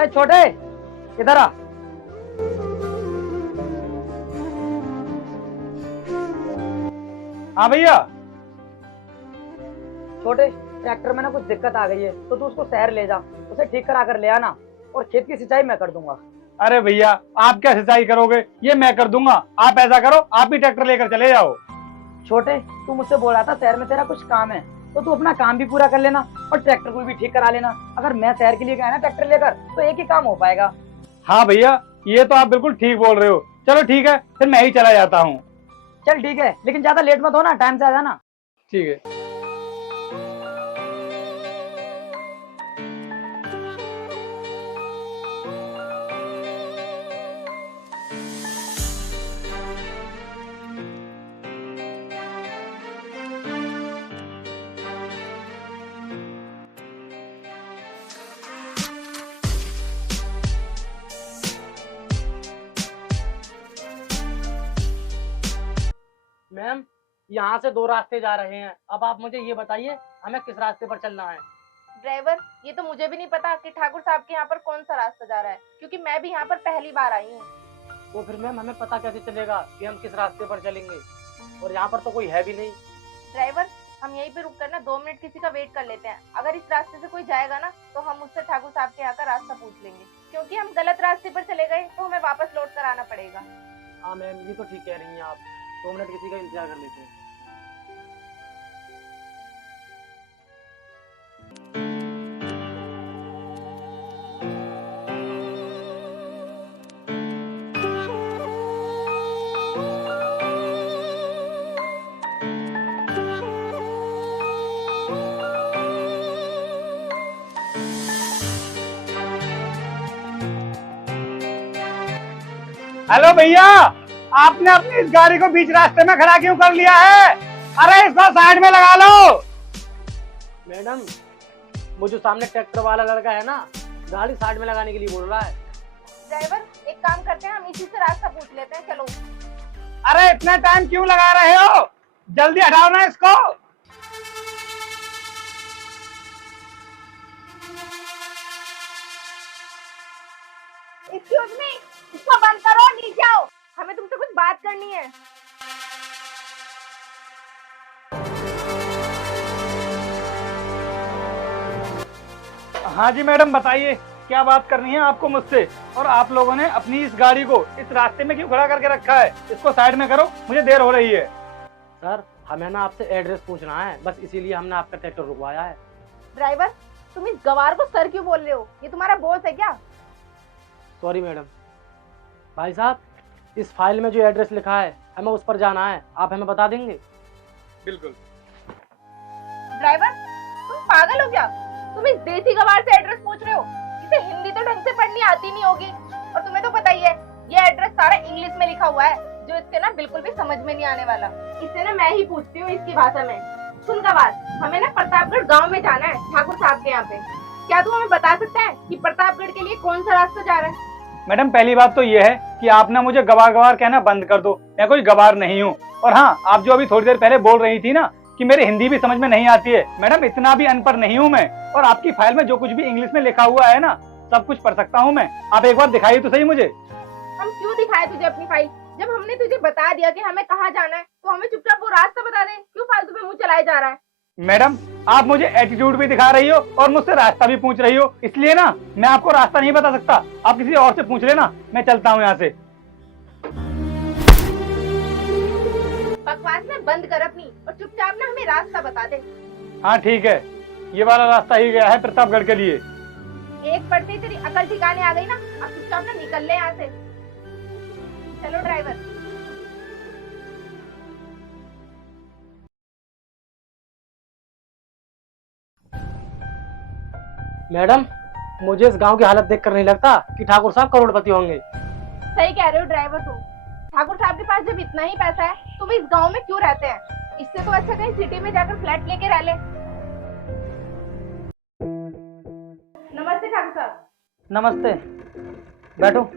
अरे छोटे, इधर आ। हाँ भैया। छोटे, ट्रैक्टर में ना कुछ दिक्कत आ गई है, तो तू उसको शहर ले जा, उसे ठीक करा कर ले आना, और खेत की सिंचाई मैं कर दूंगा। अरे भैया, आप क्या सिंचाई करोगे, ये मैं कर दूंगा। आप ऐसा करो, आप भी ट्रैक्टर लेकर चले जाओ। छोटे, तू मुझसे बोल रहा था शहर में तेरा कुछ काम है, तो तू अपना काम भी पूरा कर लेना और ट्रैक्टर को भी ठीक करा लेना। अगर मैं शहर के लिए गया ना ट्रैक्टर लेकर, तो एक ही काम हो पाएगा। हाँ भैया, ये तो आप बिल्कुल ठीक बोल रहे हो। चलो ठीक है, फिर मैं ही चला जाता हूँ। चल ठीक है, लेकिन ज्यादा लेट मत होना, टाइम से आ जाना। ठीक है। मैम, यहाँ से दो रास्ते जा रहे हैं। अब आप मुझे ये बताइए हमें किस रास्ते पर चलना है। ड्राइवर, ये तो मुझे भी नहीं पता कि ठाकुर साहब के यहाँ पर कौन सा रास्ता जा रहा है, क्योंकि मैं भी यहाँ पर पहली बार आई हूँ। तो फिर मैम हमें पता कैसे चलेगा कि हम किस रास्ते पर चलेंगे, और यहाँ पर तो कोई है भी नहीं। ड्राइवर, हम यहीं पे रुक कर ना 2 मिनट किसी का वेट कर लेते हैं। अगर इस रास्ते से कोई जाएगा ना, तो हम उससे ठाकुर साहब के यहाँ का रास्ता पूछ लेंगे, क्योंकि हम गलत रास्ते पर चले गए तो हमें वापस लौट कर आना पड़ेगा। हाँ मैम, ये तो ठीक कह रही हैं आप। 2 मिनट किसी का इंतजार कर लेते हैं। हेलो भैया, आपने अपनी इस गाड़ी को बीच रास्ते में खड़ा क्यों कर लिया है? अरे इसको साइड में लगा लो। मैडम, वो जो सामने ट्रैक्टर वाला लड़का है ना, गाड़ी साइड में लगाने के लिए बोल रहा है। ड्राइवर, एक काम करते हैं, हम इसी से रास्ता पूछ लेते हैं। चलो। अरे इतना टाइम क्यों लगा रहे हो? जल्दी हटाओ ना इसको। एक्सक्यूज मी, इसको बंद करो, नीचे आओ, हमें तुमसे कुछ बात करनी है। हाँ जी मैडम, बताइए क्या बात करनी है आपको मुझसे? और आप लोगों ने अपनी इस गाड़ी को इस रास्ते में क्यों खड़ा करके रखा है? इसको साइड में करो, मुझे देर हो रही है। सर, हमें ना आपसे एड्रेस पूछना है, बस इसीलिए हमने आपका ट्रैक्टर रुकवाया है। ड्राइवर, तुम इस गवार को सर क्यों बोल रहे हो? ये तुम्हारा बॉस है क्या? Sorry madam. भाई साहब, इस फाइल में जो एड्रेस लिखा है हमें उस पर जाना है, आप हमें बता देंगे? बिल्कुल। ड्राइवर, तुम पागल हो क्या? तुम इस देसी गवार से एड्रेस पूछ रहे हो? इसे हिंदी तो ढंग से पढ़नी आती नहीं होगी, और तुम्हें तो पता ही है ये एड्रेस सारा इंग्लिश में लिखा हुआ है, जो इसके ना बिल्कुल भी समझ में नहीं आने वाला। इससे ना मैं ही पूछती हूँ इसकी भाषा में। सुन गवार, हमें ना प्रतापगढ़ गाँव में जाना है, ठाकुर साहब के यहाँ पे। क्या तू हमें बता सकता है कि प्रतापगढ़ के लिए कौन सा रास्ता जा रहा है? मैडम, पहली बात तो ये है कि आप ना मुझे गवार गवार कहना बंद कर दो। मैं कोई गवार नहीं हूँ। और हाँ, आप जो अभी थोड़ी देर पहले बोल रही थी ना कि मेरे हिंदी भी समझ में नहीं आती है, मैडम इतना भी अनपढ़ नहीं हूँ मैं। और आपकी फाइल में जो कुछ भी इंग्लिश में लिखा हुआ है ना, सब कुछ पढ़ सकता हूँ मैं। आप एक बार दिखाइए तो सही मुझे। हम क्यों दिखाए तुझे अपनी फाइल? जब हमने तुझे बता दिया कि हमें कहाँ जाना है, तो हमें चुपचाप वो रास्ता बता दे। क्यों फालतू में मुंह चलाए जा रहा है? मैडम, आप मुझे एटीट्यूड भी दिखा रही हो और मुझसे रास्ता भी पूछ रही हो, इसलिए ना मैं आपको रास्ता नहीं बता सकता। आप किसी और से पूछ लेना, मैं चलता हूँ यहाँ से। बकवास में बंद कर अपनी, और चुपचाप ना हमें रास्ता बता दे। हाँ ठीक है, ये वाला रास्ता ही गया है प्रतापगढ़ के लिए। एक पढ़ते ही तेरी अकल ठिकाने आ गई ना, अब चुपचाप ना निकल ले यहाँ से। चलो ड्राइवर। मैडम, मुझे इस गांव की हालत देखकर नहीं लगता कि ठाकुर साहब करोड़पति होंगे। सही कह रहे हो ड्राइवर तुम। ठाकुर साहब के पास जब इतना ही पैसा है, तुम इस गांव में क्यों रहते हैं? इससे तो अच्छा कहीं सिटी में जाकर फ्लैट लेके रह ले। नमस्ते ठाकुर साहब। नमस्ते, बैठो।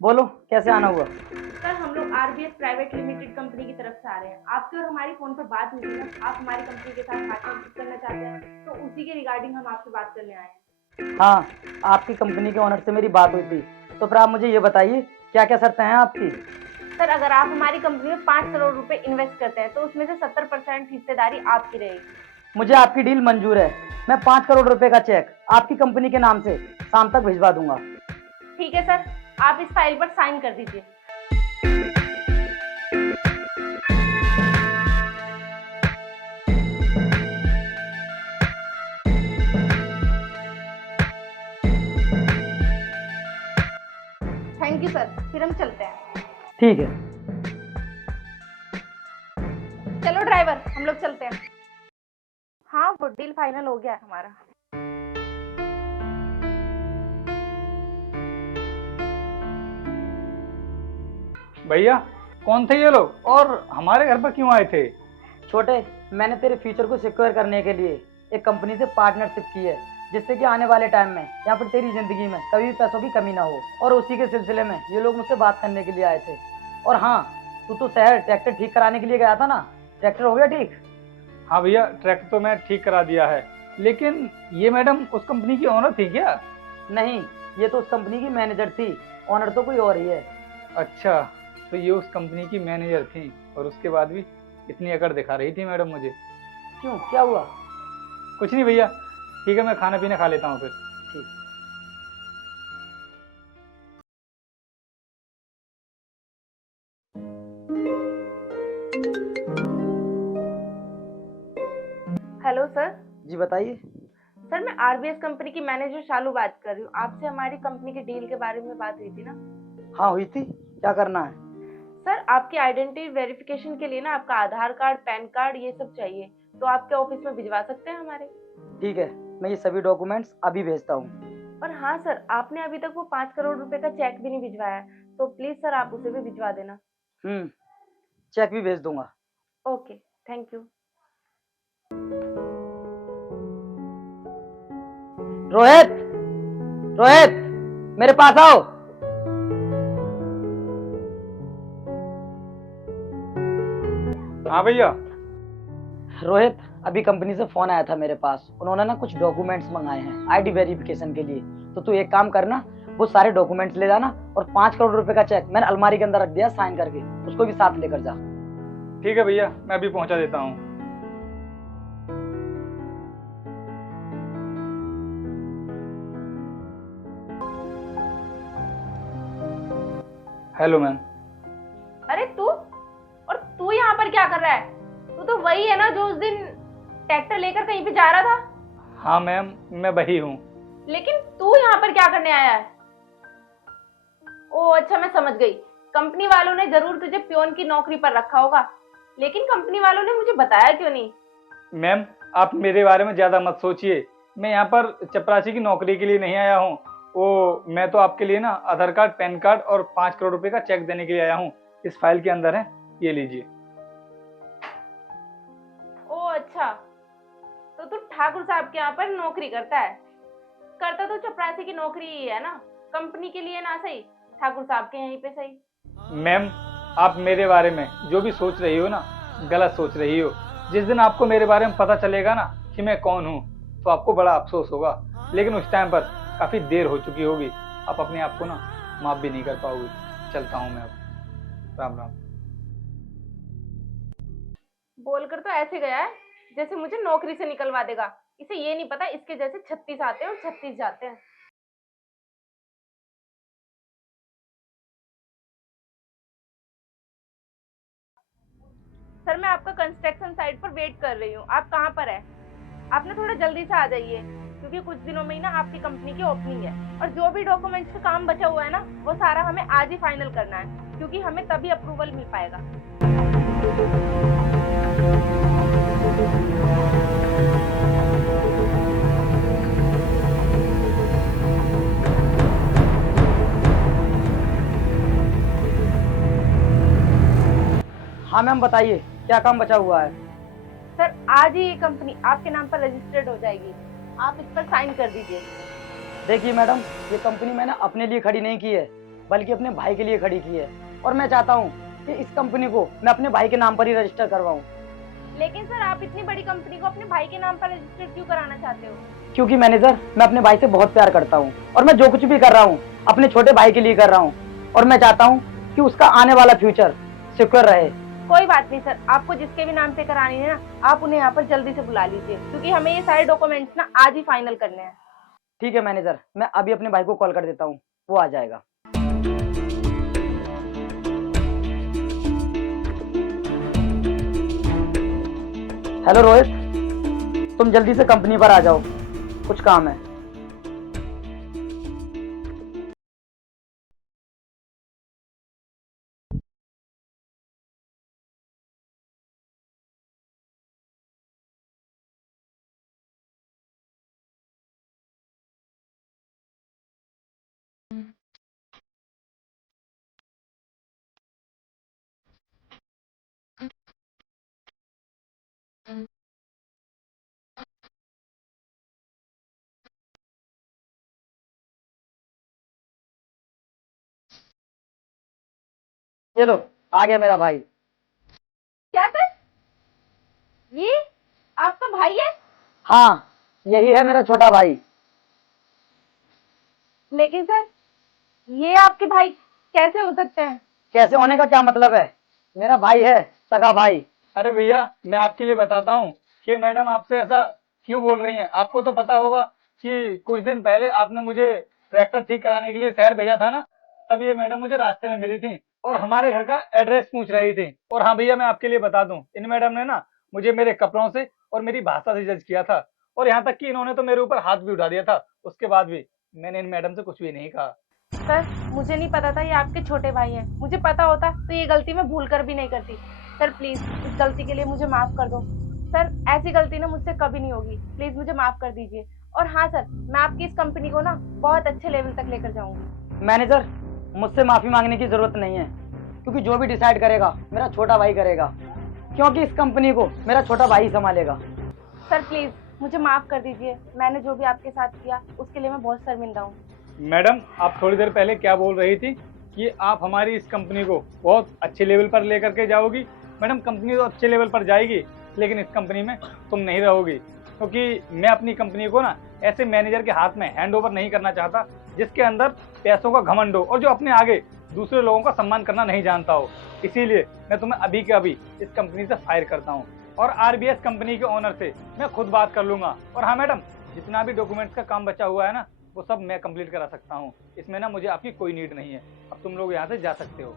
बोलो, कैसे आना हुआ? सर, हम लोग आरबीएस प्राइवेट लिमिटेड कंपनी की तरफ से आ रहे हैं। आपकी और हमारी फोन पर बात हुई थी ना, आप हमारी कंपनी के साथ पार्टनरशिप करना चाहते हैं, तो उसी के रिगार्डिंग हम आपसे बात करने आए हैं। हाँ, आपकी कंपनी के ओनर से मेरी बात हुई थी। तो फिर आप मुझे ये बताइए क्या क्या शर्तें हैं आपकी। सर अगर आप हमारी कंपनी में 5 करोड़ रुपए इन्वेस्ट करते हैं तो उसमें से 70% हिस्सेदारी आपकी रहेगी। मुझे आपकी डील मंजूर है। मैं 5 करोड़ रुपए का चेक आपकी कंपनी के नाम से शाम तक भिजवा दूंगा। ठीक है सर, आप इस फाइल पर साइन कर दीजिए। थैंक यू सर, फिर हम चलते हैं। ठीक है। चलो ड्राइवर, हम लोग चलते हैं। हाँ, वो डील फाइनल हो गया है हमारा। भैया कौन थे ये लोग और हमारे घर पर क्यों आए थे? छोटे, मैंने तेरे फ्यूचर को सिक्योर करने के लिए एक कंपनी से पार्टनरशिप की है, जिससे कि आने वाले टाइम में या फिर तेरी जिंदगी में कभी भी पैसों की कमी ना हो। और उसी के सिलसिले में ये लोग मुझसे बात करने के लिए आए थे। और हाँ, तू तो शहर ट्रैक्टर ठीक कराने के लिए गया था ना, ट्रैक्टर हो गया ठीक? हाँ भैया, ट्रैक्टर तो मैं ठीक करा दिया है, लेकिन ये मैडम उस कंपनी की ओनर थी क्या? नहीं, ये तो उस कंपनी की मैनेजर थी, ओनर तो कोई और ही है। अच्छा, तो ये उस कंपनी की मैनेजर थी और उसके बाद भी इतनी अकड़ दिखा रही थी मैडम मुझे। क्यों, क्या हुआ? कुछ नहीं भैया, ठीक है मैं खाना पीना खा लेता हूँ फिर। ठीक। Hello sir. जी बताइए। सर मैं आरबीएस कंपनी की मैनेजर शालू बात कर रही हूँ। आपसे हमारी कंपनी के डील के बारे में बात हुई थी ना? हाँ हुई थी, क्या करना है? सर आपकी आइडेंटिटी वेरिफिकेशन के लिए ना आपका आधार कार्ड, पैन कार्ड ये सब चाहिए, तो आपके ऑफिस में भिजवा सकते हैं हमारे? ठीक है, मैं ये सभी डॉक्यूमेंट्स अभी भेजता हूँ। और हाँ सर, आपने अभी तक वो 5 करोड़ रुपए का चेक भी नहीं भिजवाया है, तो प्लीज सर आप उसे भी भिजवा देना। चेक भी भेज दूंगा। Okay, thank you. Rohit, Rohit, मेरे पास आओ। हाँ भैया। रोहित, अभी कंपनी से फोन आया था मेरे पास। उन्होंने ना कुछ डॉक्यूमेंट्स मंगाए हैं आईडी वेरिफिकेशन के लिए। तो तू एक काम करना, वो सारे डॉक्यूमेंट्स ले जाना और 5 करोड़ रुपए का चेक मैंने अलमारी के अंदर रख दिया साइन करके, उसको भी साथ लेकर जा। ठीक है भैया, मैं अभी पहुंचा देता हूँ। Hello ma'am. अरे तू, और तू यहाँ पर क्या कर रहा है? तू तो वही है ना जो उस दिन ट्रैक्टर लेकर कहीं पे जा रहा था? हाँ मैम, मैं वही हूँ। लेकिन तू यहाँ पर क्या करने आया है? ओह अच्छा, मैं समझ गई। कंपनी वालों ने जरूर तुझे पियोन की नौकरी पर रखा होगा, लेकिन कंपनी वालों ने मुझे बताया क्यों नहीं? मैम आप मेरे बारे में ज्यादा मत सोचिए, मैं यहाँ पर चपरासी की नौकरी के लिए नहीं आया हूँ। मैं तो आपके लिए ना आधार कार्ड, पैन कार्ड और 5 करोड़ रुपए का चेक देने के लिए आया हूँ। इस फाइल के अंदर है, ये लीजिए। ओह अच्छा, तो तू ठाकुर साहब के यहाँ पर नौकरी करता है? करता तो चपरासी की नौकरी ही है ना, कंपनी के लिए ना सही, ठाकुर साहब के यहीं पे सही। मैम आप मेरे बारे में जो भी सोच रही हो ना, गलत सोच रही हो। जिस दिन आपको मेरे बारे में पता चलेगा ना कि मैं कौन हूँ, तो आपको बड़ा अफसोस होगा, लेकिन उस टाइम पर काफी देर हो चुकी होगी। आप अपने आप को ना माफ भी नहीं कर पाओगे। चलता हूँ मैं अब, राम राम। बोलकर तो ऐसे गया है जैसे मुझे नौकरी से निकलवा देगा। इसे ये नहीं पता इसके जैसे 36 आते हैं और 36 जाते हैं। सर मैं आपका कंस्ट्रक्शन साइट पर वेट कर रही हूँ, आप कहाँ पर है? आप ना थोड़ा जल्दी से आ जाइए, क्योंकि कुछ दिनों में ही ना आपकी कंपनी की ओपनिंग है। और जो भी डॉक्यूमेंट्स का काम बचा हुआ है ना, वो सारा हमें आज ही फाइनल करना है, क्योंकि हमें तभी अप्रूवल मिल पाएगा। हाँ मैम बताइए, क्या काम बचा हुआ है? सर आज ही ये कंपनी आपके नाम पर रजिस्टर्ड हो जाएगी, आप इस पर साइन कर दीजिए। देखिए मैडम, ये कंपनी मैंने अपने लिए खड़ी नहीं की है, बल्कि अपने भाई के लिए खड़ी की है। और मैं चाहता हूँ कि इस कंपनी को मैं अपने भाई के नाम पर ही रजिस्टर करवाऊँ। लेकिन सर आप इतनी बड़ी कंपनी को अपने भाई के नाम पर रजिस्टर क्यों कराना चाहते हो? क्योंकि मैनेजर, मैं अपने भाई से बहुत प्यार करता हूँ और मैं जो कुछ भी कर रहा हूँ अपने छोटे भाई के लिए कर रहा हूँ और मैं चाहता हूँ कि उसका आने वाला फ्यूचर सिक्योर रहे। कोई बात नहीं सर, आपको जिसके भी नाम पे करानी है ना, आप उन्हें यहाँ पर जल्दी से बुला लीजिए, क्योंकि हमें ये सारे डॉक्यूमेंट्स ना आज ही फाइनल करने हैं। ठीक है मैनेजर, मैं अभी अपने भाई को कॉल कर देता हूँ, वो आ जाएगा। हेलो रोहित, तुम जल्दी से कंपनी पर आ जाओ, कुछ काम है। चलो, आ गया मेरा भाई। क्या सर, ये आपका भाई है? हाँ, यही है मेरा छोटा भाई। लेकिन सर, ये आपके भाई कैसे हो सकते हैं? कैसे होने का क्या मतलब है, मेरा भाई है, सगा भाई। अरे भैया, मैं आपके लिए बताता हूँ कि मैडम आपसे ऐसा क्यों बोल रही हैं। आपको तो पता होगा कि कुछ दिन पहले आपने मुझे ट्रैक्टर ठीक कराने के लिए शहर भेजा था ना, तब ये मैडम मुझे रास्ते में मिली थी और हमारे घर का एड्रेस पूछ रही थी। और हाँ भैया, मैं आपके लिए बता दूं, इन मैडम ने ना मुझे मेरे कपड़ों से और मेरी भाषा से जज किया था और यहाँ तक कि इन्होंने तो मेरे ऊपर हाथ भी उठा दिया था। उसके बाद भी मैंने इन मैडम से कुछ भी नहीं कहा। सर, मुझे नहीं पता था ये आपके छोटे भाई हैं। मुझे पता होता तो ये गलती मैं भूल कर भी नहीं करती। सर प्लीज, इस गलती के लिए मुझे माफ कर दो। सर, ऐसी गलती ना मुझसे कभी नहीं होगी, प्लीज मुझे माफ कर दीजिए। और हाँ सर, मैं आपकी इस कंपनी को ना बहुत अच्छे लेवल तक लेकर जाऊंगी। मैनेजर, मुझसे माफी मांगने की जरूरत नहीं है, क्योंकि जो भी डिसाइड करेगा मेरा छोटा भाई करेगा, क्योंकि इस कंपनी को मेरा छोटा भाई ही संभालेगा। सर प्लीज मुझे माफ कर दीजिए, मैंने जो भी आपके साथ किया उसके लिए मैं बहुत शर्मिंदा हूँ। मैडम, आप थोड़ी देर पहले क्या बोल रही थी कि आप हमारी इस कंपनी को बहुत अच्छे लेवल पर लेकर के जाओगी। मैडम, कंपनी तो अच्छे लेवल पर जाएगी, लेकिन इस कंपनी में तुम नहीं रहोगी, क्योंकि मैं अपनी कंपनी को ना ऐसे मैनेजर के हाथ में हैंड ओवर नहीं करना चाहता जिसके अंदर पैसों का घमंड हो और जो अपने आगे दूसरे लोगों का सम्मान करना नहीं जानता हो। इसीलिए मैं तुम्हें अभी के अभी इस कंपनी से फायर करता हूँ और आरबीएस कंपनी के ओनर से मैं खुद बात कर लूंगा। और हाँ मैडम, जितना भी डॉक्यूमेंट्स का काम बचा हुआ है ना, वो सब मैं कंप्लीट करा सकता हूँ। इसमें ना मुझे आपकी कोई नीड नहीं है। अब तुम लोग यहाँ से जा सकते हो।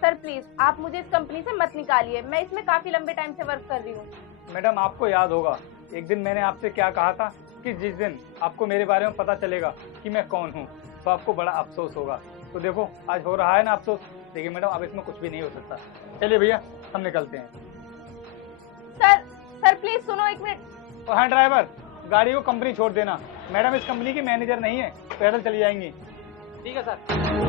सर प्लीज, आप मुझे इस कंपनी से मत निकालिए, मैं इसमें काफी लंबे टाइम से वर्क कर रही हूँ। मैडम, आपको याद होगा एक दिन मैंने आपसे क्या कहा था कि जिस दिन आपको मेरे बारे में पता चलेगा कि मैं कौन हूँ, तो आपको बड़ा अफसोस होगा। तो देखो, आज हो रहा है ना अफसोस। देखिए मैडम, अब इसमें कुछ भी नहीं हो सकता। चलिए भैया, हम निकलते हैं। सर प्लीज सुनो एक मिनट। और हाँ ड्राइवर, गाड़ी को कंपनी छोड़ देना। मैडम इस कंपनी की मैनेजर नहीं है, पैदल चली जाएंगी। ठीक है सर।